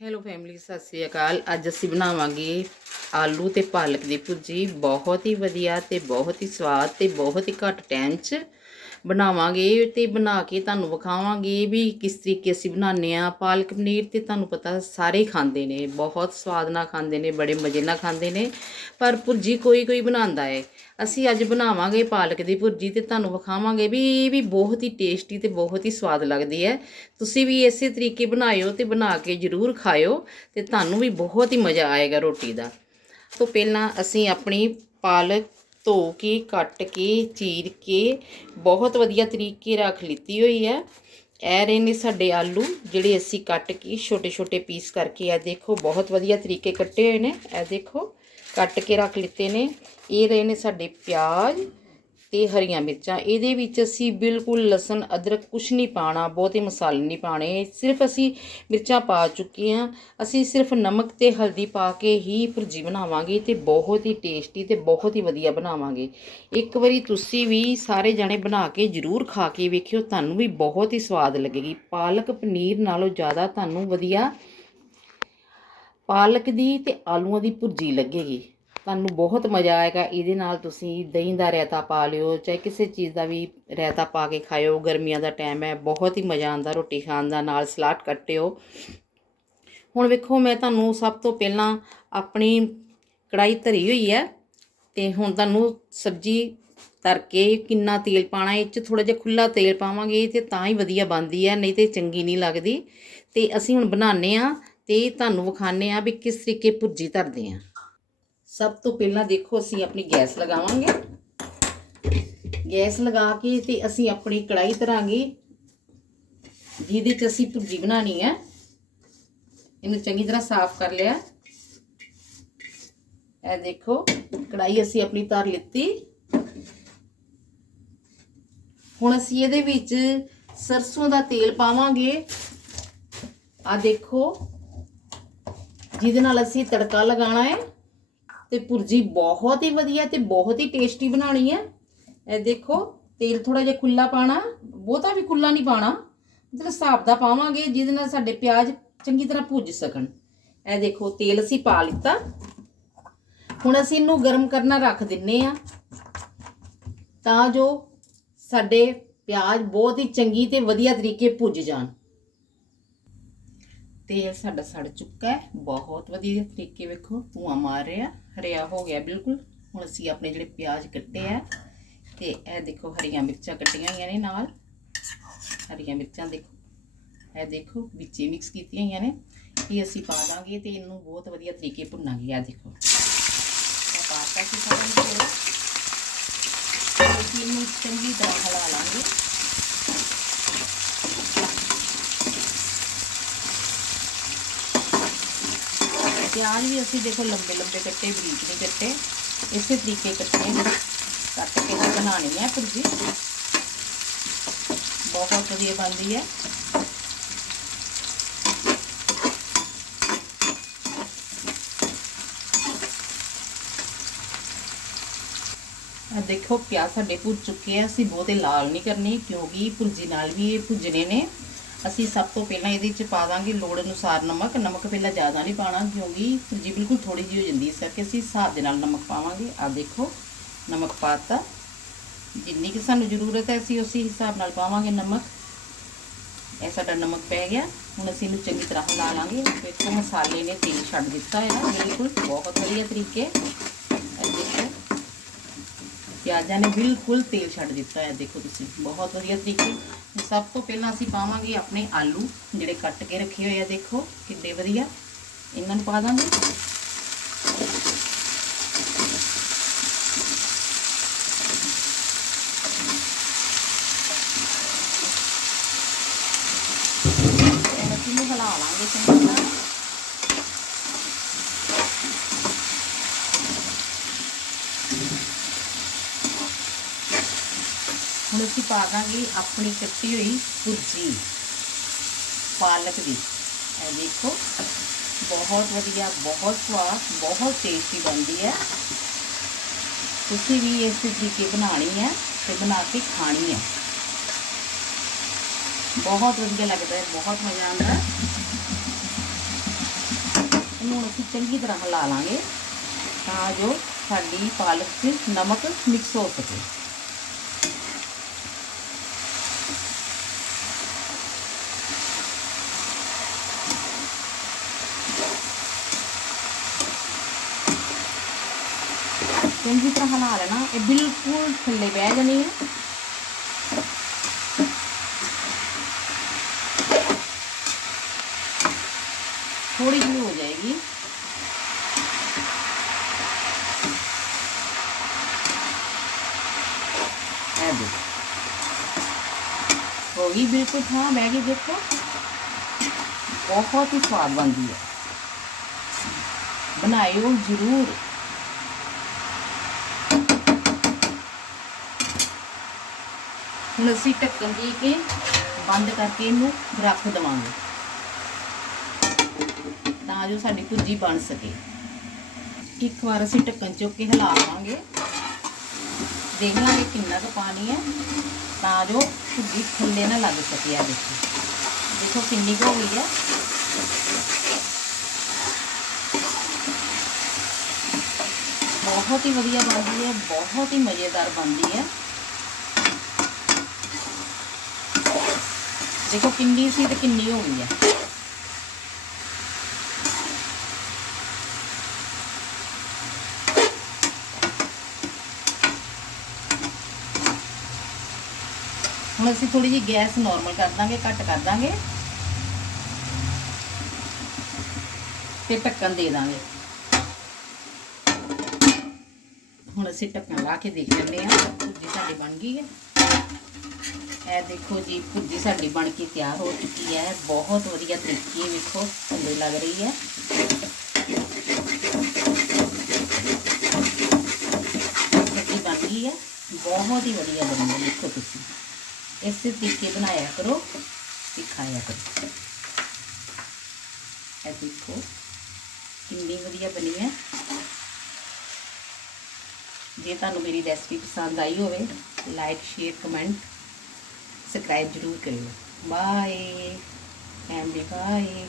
Hello family Sat Sri ਅਕਾਲ। ਅੱਜ ਅਸੀਂ ਬਣਾਵਾਂਗੇ ਆਲੂ ਤੇ ਪਾਲਕ ਦੀ ਭੁਰਜੀ। ਬਹੁਤ ਹੀ ਵਧੀਆ ਤੇ ਬਹੁਤ ਹੀ ਸਵਾਦ ਤੇ ਬਹੁਤ ਹੀ ਘੱਟ ਟਾਈਮ 'ਚ ਬਣਾਵਾਂਗੇ ਤੇ ਬਣਾ ਕੇ ਤੁਹਾਨੂੰ ਵਿਖਾਵਾਂਗੇ ਵੀ ਕਿਸ ਤਰੀਕੇ ਅਸੀਂ ਬਣਾਉਂਦੇ ਆ ਪਾਲਕ ਪਨੀਰ ਤੇ ਤੁਹਾਨੂੰ ਪਤਾ ਸਾਰੇ ਖਾਂਦੇ ਨੇ, ਬਹੁਤ ਸਵਾਦ ਨਾਲ ਖਾਂਦੇ ਨੇ, ਬੜੇ ਮਜ਼ੇ ਨਾਲ ਖਾਂਦੇ ਨੇ, ਪਰ ਭੁਰਜੀ ਕੋਈ ਕੋਈ ਬਣਾਉਂਦਾ ਹੈ। ਅਸੀਂ ਅੱਜ ਬਣਾਵਾਂਗੇ ਪਾਲਕ ਦੀ ਭੁਰਜੀ ਤੇ ਤੁਹਾਨੂੰ ਵਿਖਾਵਾਂਗੇ ਵੀ ਇਹ ਵੀ ਬਹੁਤ ਹੀ ਟੇਸਟੀ ਤੇ ਬਹੁਤ ਹੀ ਸਵਾਦ ਲੱਗਦੀ ਹੈ। ਤੁਸੀਂ ਵੀ ਇਸੇ ਤਰੀਕੇ ਬਣਾਇਓ ਤੇ ਬਣਾ ਕੇ ਜ਼ਰੂਰ ਖਾਇਓ ਤੇ ਤੁਹਾਨੂੰ ਵੀ ਬਹੁਤ ਹੀ ਮਜ਼ਾ ਆਏਗਾ ਰੋਟੀ ਦਾ। ਤੋਂ ਪਹਿਲਾਂ ਅਸੀਂ ਆਪਣੀ ਪਾਲਕ ਧੋ ਕੇ, ਕੱਟ ਕੇ, ਚੀਰ ਕੇ ਬਹੁਤ ਵਧੀਆ ਤਰੀਕੇ ਰੱਖ ਲਿੱਤੀ ਹੋਈ ਹੈ। ਇਹ ਰਹੇ ਨੇ ਸਾਡੇ ਆਲੂ, ਜਿਹੜੇ ਅਸੀਂ ਕੱਟ ਕੇ ਛੋਟੇ ਛੋਟੇ ਪੀਸ ਕਰਕੇ ਇਹ ਦੇਖੋ ਬਹੁਤ ਵਧੀਆ ਤਰੀਕੇ ਕੱਟੇ ਹੋਏ ਨੇ। ਇਹ ਦੇਖੋ, ਕੱਟ ਕੇ ਰੱਖ ਲਿੱਤੇ ਨੇ। ਇਹ ਰਹੇ ਨੇ ਸਾਡੇ ਪਿਆਜ਼। ਤੇ ਹਰੀਆਂ ਮਿਰਚਾਂ। ਇਹਦੇ ਵਿੱਚ ਅਸੀਂ ਬਿਲਕੁਲ ਲਸਣ, ਅਦਰਕ ਕੁਛ ਨਹੀਂ ਪਾਣਾ ਬਹੁਤੇ ਮਸਾਲੇ ਨਹੀਂ ਪਾਣੇ ਸਿਰਫ ਅਸੀਂ ਮਿਰਚਾਂ ਪਾ ਚੁੱਕੇ ਹਾਂ। ਅਸੀਂ ਸਿਰਫ ਨਮਕ ਤੇ ਹਲਦੀ ਪਾ ਕੇ ਹੀ ਭੁਰਜੀ ਬਣਾਵਾਂਗੇ ਤੇ ਬਹੁਤ ਹੀ ਟੇਸਟੀ ਤੇ ਬਹੁਤ ਹੀ ਵਧੀਆ ਬਣਾਵਾਂਗੇ। ਇੱਕ ਵਾਰੀ ਤੁਸੀਂ ਵੀ ਸਾਰੇ ਜਣੇ ਬਣਾ ਕੇ ਜ਼ਰੂਰ ਖਾ ਕੇ ਵੇਖਿਓ, ਤੁਹਾਨੂੰ ਵੀ ਬਹੁਤ ਹੀ ਸਵਾਦ ਲੱਗੇਗੀ। ਪਾਲਕ ਪਨੀਰ ਨਾਲੋਂ ਜ਼ਿਆਦਾ ਤੁਹਾਨੂੰ ਵਧੀਆ ਪਾਲਕ ਦੀ ਤੇ ਆਲੂਆਂ ਦੀ ਭੁਰਜੀ ਲੱਗੇਗੀ। ਤੁਹਾਨੂੰ ਬਹੁਤ ਮਜ਼ਾ ਆਏਗਾ, ਇਹਦੇ ਨਾਲ ਤੁਸੀਂ ਦਹੀਂ ਦਾ ਰਾਇਤਾ ਪਾ ਲਿਓ, ਚਾਹੇ ਕਿਸੇ ਚੀਜ਼ ਦਾ ਵੀ ਰਾਇਤਾ ਪਾ ਕੇ ਖਾਓ ਗਰਮੀਆਂ ਦਾ ਟਾਈਮ ਹੈ, ਬਹੁਤ ਹੀ ਮਜ਼ਾ ਆਉਂਦਾ ਰੋਟੀ ਖਾਣ ਦਾ, ਨਾਲ ਸਲਾਦ ਕੱਟਿਓ। ਹੁਣ ਵੇਖੋ, ਮੈਂ ਤੁਹਾਨੂੰ ਸਭ ਤੋਂ ਪਹਿਲਾਂ ਆਪਣੀ ਕੜਾਈ ਧਰੀ ਹੋਈ ਹੈ ਤੇ ਹੁਣ ਤੁਹਾਨੂੰ ਸਬਜ਼ੀ ਤਰ ਕੇ ਕਿੰਨਾ ਤੇਲ ਪਾਣਾ ਇਹ ਚ ਥੋੜਾ ਜਿਹਾ ਖੁੱਲਾ ਤੇਲ ਪਾਵਾਂਗੇ ਤੇ ਤਾਂ ਹੀ ਵਧੀਆ ਬਣਦੀ ਹੈ, ਨਹੀਂ ਤੇ ਚੰਗੀ ਨਹੀਂ ਲੱਗਦੀ। ਤੇ ਅਸੀਂ ਹੁਣ ਬਣਾਉਂਦੇ ਆ ਤੇ ਤੁਹਾਨੂੰ ਵਿਖਾਣੇ ਆ ਵੀ ਕਿਸ ਤਰੀਕੇ ਭੁਰਜੀ ਧਰਦੇ ਆ ਸਭ ਤੋਂ ਪਹਿਲਾਂ ਦੇਖੋ ਅਸੀਂ ਆਪਣੀ ਗੈਸ ਲਗਾਵਾਂਗੇ। ਗੈਸ ਲਗਾ ਕੇ ਤੇ ਅਸੀਂ ਆਪਣੀ ਕੜਾਈ ਧਰਾਂਗੇ। ਜਿਹਦੇ ਚ ਅਸੀਂ ਭੁਰਜੀ ਬਣਾਣੀ ਹੈ। ਇਹਨੂੰ ਚੰਗੀ ਤਰ੍ਹਾਂ ਸਾਫ਼ ਕਰ ਲਿਆ। ਇਹ ਦੇਖੋ ਕੜਾਈ ਅਸੀਂ ਆਪਣੀ ਧਰ ਲਿੱਤੀ। ਹੁਣ ਅਸੀਂ ਇਹਦੇ ਵਿੱਚ ਸਰਸੋਂ ਦਾ ਤੇਲ ਪਾਵਾਂਗੇ। ਆ ਦੇਖੋ, ਜਿਹਦੇ ਨਾਲ ਅਸੀਂ ਤੜਕਾ ਲਗਾਉਣਾ ਹੈ। ਤੇ ਭੁਰਜੀ ਬਹੁਤ ਹੀ ਵਧੀਆ ਤੇ ਬਹੁਤ ਹੀ ਟੇਸਟੀ ਬਣਾਉਣੀ ਹੈ। ਇਹ ਦੇਖੋ, ਤੇਲ ਥੋੜਾ ਜਿਹਾ ਖੁੱਲਾ ਪਾਣਾ ਬਹੁਤਾ ਵੀ ਖੁੱਲਾ ਨਹੀਂ ਪਾਣਾ ਮਤਲਬ ਹਿਸਾਬ ਦਾ ਪਾਵਾਂਗੇ, ਜਿਹਦੇ ਨਾਲ ਸਾਡੇ ਪਿਆਜ਼ ਚੰਗੀ ਤਰ੍ਹਾਂ ਭੁੱਜ ਸਕਣ। ਇਹ ਦੇਖੋ, ਤੇਲ ਅਸੀਂ ਪਾ ਲਿੱਤਾ। ਹੁਣ ਅਸੀਂ ਇਹਨੂੰ ਗਰਮ ਕਰਨਾ ਰੱਖ ਦਿੰਨੇ ਆ। ਤਾਂ ਜੋ ਸਾਡੇ ਪਿਆਜ਼ ਬਹੁਤ ਹੀ ਚੰਗੀ ਤੇ ਵਧੀਆ ਤਰੀਕੇ ਭੁੱਜ ਜਾਣ। ਤੇਲ ਸਾਡਾ ਸੜ ਚੁੱਕਾ ਹੈ। ਬਹੁਤ ਵਧੀਆ ਤਰੀਕੇ ਵੇਖੋ ਧੂਆਂ ਮਾਰ ਰਿਹਾ, ਹਰਿਆ ਹੋ ਗਿਆ ਬਿਲਕੁਲ। ਹੁਣ ਅਸੀਂ ਆਪਣੇ ਜਿਹੜੇ ਪਿਆਜ਼ ਕੱਟੇ ਆ, ਤੇ ਇਹ ਦੇਖੋ ਹਰੀਆਂ ਮਿਰਚਾਂ ਕੱਟੀਆਂ ਹੋਈਆਂ ਨੇ ਨਾਲ। ਹਰੀਆਂ ਮਿਰਚਾਂ ਦੇਖੋ, ਇਹ ਦੇਖੋ ਵਿੱਚੇ ਮਿਕਸ ਕੀਤੀਆਂ ਹੋਈਆਂ ਨੇ। ਇਹ ਅਸੀਂ ਪਾ ਦਾਂਗੇ ਤੇ ਇਹਨੂੰ ਬਹੁਤ ਵਧੀਆ ਤਰੀਕੇ ਭੁੰਨਾਂਗੇ ਆ ਦੇਖੋ। ਪਾਤਾ ਸੀ ਸਾਰਾ ਮਿਕਸ ਇਹਨੂੰ ਚੰਗੀ ਤਰ੍ਹਾਂ ਹਿਲਾ ਲਾਂਗੇ। ਪਿਆਜ਼ ਵੀ ਅਸੀਂ ਦੇਖੋ ਲੰਬੇ ਲੰਬੇ ਕੱਟੇ ਬਰੀਕ ਨਹੀਂ ਕੱਟੇ ਇਸੇ ਤਰੀਕੇ ਕੱਟੇ ਕੱਟ ਕੇ ਤੇ ਬਣਾਉਣੀ ਹੈ ਭੁਰਜੀ ਬਹੁਤ ਵਧੀਆ ਬਣਦੀ ਹੈ ਆ ਦੇਖੋ ਪਿਆਜ਼ ਸਾਡੇ ਭੁੱਜ ਚੁੱਕੇ ਆ ਅਸੀਂ ਬਹੁਤੇ ਲਾਲ ਨਹੀਂ ਕਰਨੇ ਕਿਉਂਕਿ ਭੁਰਜੀ ਨਾਲ ਵੀ ਇਹ ਭੁੱਜਣੇ ਨੇ ਅਸੀਂ ਸਭ ਤੋਂ ਪਹਿਲਾਂ ਇਹਦੇ ਵਿੱਚ ਪਾ ਦਾਂਗੇ ਲੋੜ ਅਨੁਸਾਰ ਨਮਕ। ਨਮਕ ਪਹਿਲਾਂ ਜ਼ਿਆਦਾ ਨਹੀਂ ਪਾਣਾ ਕਿਉਂਕਿ ਭੁਰਜੀ ਬਿਲਕੁਲ ਥੋੜੀ ਜਿਹੀ ਹੋ ਜਾਂਦੀ ਇਸ ਕਰਕੇ ਅਸੀਂ ਹਿਸਾਬ ਦੇ ਨਾਲ ਨਮਕ ਪਾਵਾਂਗੇ। ਆ ਦੇਖੋ, ਨਮਕ ਪਾਤਾ ਜਿੰਨੀ ਕਿ ਸਾਨੂੰ ਜ਼ਰੂਰਤ ਹੈ, ਅਸੀਂ ਉਸੇ ਹਿਸਾਬ ਨਾਲ ਪਾਵਾਂਗੇ ਨਮਕ। ਇਹ ਸਾਡਾ ਨਮਕ ਪੈ ਗਿਆ। ਹੁਣ ਅਸੀਂ ਇਹਨੂੰ ਚੰਗੀ ਤਰ੍ਹਾਂ ਹਿਲਾ ਲਾਂਗੇ। ਦੇਖੋ, ਮਸਾਲੇ ਨੇ ਤੇਲ ਛੱਡ ਦਿੱਤਾ ਹੈ ਬਿਲਕੁਲ ਬਹੁਤ ਵਧੀਆ ਤਰੀਕੇ। ਪਿਆਜ਼ਾਂ ਨੇ ਬਿਲਕੁਲ ਤੇਲ ਛੱਡ ਦਿੱਤਾ ਹੈ। ਦੇਖੋ ਤੁਸੀਂ, ਬਹੁਤ ਵਧੀਆ ਤਰੀਕੇ। ਸਭ ਤੋਂ ਪਹਿਲਾਂ ਅਸੀਂ ਪਾਵਾਂਗੇ ਆਪਣੇ ਆਲੂ, ਜਿਹੜੇ ਕੱਟ ਕੇ ਰੱਖੇ ਹੋਏ ਆ, ਦੇਖੋ ਕਿੰਨੇ ਵਧੀਆ। ਇਹਨਾਂ ਨੂੰ ਪਾ ਦਾਂਗੇ। ਹੁਣ ਅਸੀਂ ਇਹਨੂੰ ਹਿਲਾ ਲਾਂਗੇ? ਚੰਗੀ ਤਰ੍ਹਾਂ ਹੁਣ ਅਸੀਂ ਪਾ ਦਾਂਗੇ, ਆਪਣੀ ਕੱਟੀ ਹੋਈ ਭੁਰਜੀ ਪਾਲਕ ਦੀ। ਇਹ ਦੇਖੋ, ਬਹੁਤ ਵਧੀਆ, ਬਹੁਤ ਸਵਾਦ, ਬਹੁਤ ਟੇਸਟੀ ਬਣਦੀ ਹੈ। ਤੁਸੀਂ ਵੀ ਇਸ ਤਰੀਕੇ ਬਣਾਣੀ ਹੈ ਤੇ ਬਣਾ ਕੇ ਖਾਣੀ ਹੈ। ਬਹੁਤ ਵਧੀਆ ਲੱਗਦਾ ਹੈ, ਬਹੁਤ ਮਜ਼ਾ ਆਉਂਦਾ ਹੈ। ਇਹਨੂੰ ਹੁਣ ਅਸੀਂ ਚੰਗੀ ਤਰ੍ਹਾਂ ਹਿਲਾ ਲਾਂਗੇ ਤਾਂ ਜੋ ਸਾਡੀ ਪਾਲਕ 'ਚ ਨਮਕ ਮਿਕਸ ਹੋ ਸਕੇ। ਚੰਗੀ ਤਰ੍ਹਾਂ ਹਿਲਾ ਲੈਣਾ ਇਹ ਬਿਲਕੁਲ ਥੱਲੇ ਬਹਿ ਜਾਣੀ ਹੈ ਥੋੜੀ ਜਿਹੀ ਹੋ ਜਾਏਗੀ ਇਹ ਦੇਖੋ ਹੋ ਗਈ ਬਿਲਕੁਲ ਹਾਂ ਬਹਿ ਗਈ ਦੇਖੋ ਬਹੁਤ ਹੀ ਸਵਾਦ ਹੁਣ ਅਸੀਂ ਢੱਕਣ ਦੇ ਕੇ ਬੰਦ ਕਰਕੇ ਇਹਨੂੰ ਰੱਖ ਦਵਾਂਗੇ ਤਾਂ ਜੋ ਸਾਡੀ ਭੁੱਜੀ ਬਣ ਸਕੇ। ਇੱਕ ਵਾਰ ਅਸੀਂ ਢੱਕਣ ਚੁੱਕ ਕੇ ਹਿਲਾ ਲਾਂਗੇ ਦੇਖ ਲਾਂਗੇ ਕਿੰਨਾ ਕੁ ਪਾਣੀ ਹੈ, ਤਾਂ ਜੋ ਭੁਰਜੀ ਥੱਲੇ ਨਾ ਲੱਗ ਸਕੇ ਆ ਦੇਖੋ। ਦੇਖੋ ਕਿੰਨੀ ਕੁ ਹੋ ਗਈ ਹੈ। ਬਹੁਤ ਹੀ ਵਧੀਆ ਬਣਦੀ ਹੈ, ਬਹੁਤ ਹੀ ਮਜ਼ੇਦਾਰ ਬਣਦੀ ਹੈ। ਦੇਖੋ ਕਿੰਨੀ ਸੀ ਤੇ ਕਿੰਨੀ ਹੋ ਗਈ ਹੈ ਹੁਣ ਅਸੀਂ ਥੋੜੀ ਜਿਹੀ ਗੈਸ ਨਾਰਮਲ ਕਰ ਦਾਂਗੇ, ਘੱਟ ਕਰ ਦਾਂਗੇ। ਤੇ ਢੱਕਣ ਦੇ ਦਾਂਗੇ। ਹੁਣ ਅਸੀਂ ਢੱਕਣ ਲਾ ਕੇ ਦੇਖ ਲੈਂਦੇ ਹਾਂ ਭੁਰਜੀ ਸਾਡੀ ਬਣ ਗਈ ਹੈ। ਇਹ ਦੇਖੋ ਜੀ ਭੁੱਜੀ ਸਾਡੀ ਬਣ ਕੇ ਤਿਆਰ ਹੋ ਚੁੱਕੀ ਹੈ। ਬਹੁਤ ਵਧੀਆ ਤਰੀਕੇ ਵੇਖੋ ਥੱਲੇ ਲੱਗ ਰਹੀ ਹੈ। ਸਬਜ਼ੀ ਬਣ ਗਈ ਹੈ। ਬਹੁਤ ਹੀ ਵਧੀਆ ਬਣੀ ਹੈ, ਦੇਖੋ ਤੁਸੀਂ। ਇਸੇ ਤਰੀਕੇ ਬਣਾਇਆ ਕਰੋ ਸਿਖਾਇਆ ਕਰੋ। ਇਹ ਦੇਖੋ, ਕਿੰਨੀ ਵਧੀਆ ਬਣੀ ਹੈ। ਜੇ ਤੁਹਾਨੂੰ ਮੇਰੀ ਰੈਸਪੀ ਪਸੰਦ ਆਈ ਹੋਵੇ ਲਾਈਕ ਸ਼ੇਅਰ ਕਮੈਂਟ ਸਬਸਕ੍ਰਾਈਬ ਜ਼ਰੂਰ ਕਰਿਓ। Bye family bye